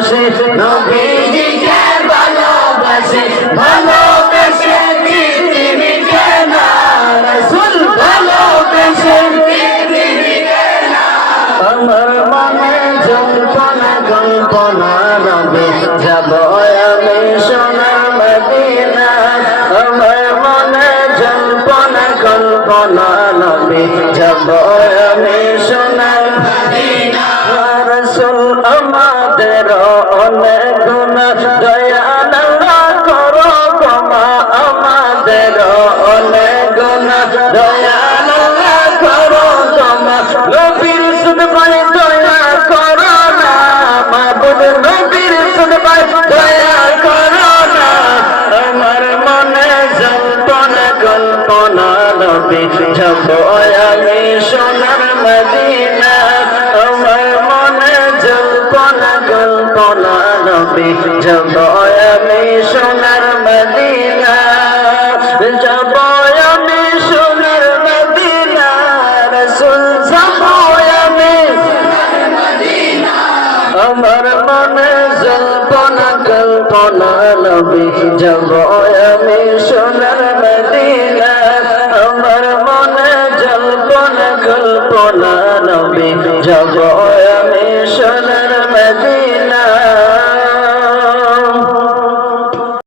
খুশি নবীজিকে ভালোবাসি ভালোবেসে পৃথিবীকে না রাসূল ভালোবেসে পৃথিবীকে না আমার মনে জল্পনা কল্পনা রবে যাব আমি সোনার মদিনা আমার মনে জল্পনা কল্পনা রবে যাব আমি সোনার মদিনা রাসূল আমাদের অনেক গুনাহ দয়া আল্লাহ করো ক্ষমা আমাদের অনেক গুনাহ দয়া আল্লাহ করো ক্ষমা নবীর সুন্নাতে দয়া করো না মাবুদ নবীর সুন্নাতে দয়া করো না আমার মনে জল্পনা কল্পনা নবী যাব আমি সোনার মদিনা আমার মনে জল্পনা কল্পনা নবী যাব আমি সোনার মদিনা যাব আমি সোনার মদিনা রাসূল যাব আমি সোনার মদিনা আমার মনে জল্পনা কল্পনা নবী যাব আমি সোনার মদিনা আমার মনে জল্পনা কল্পনা নবী যাব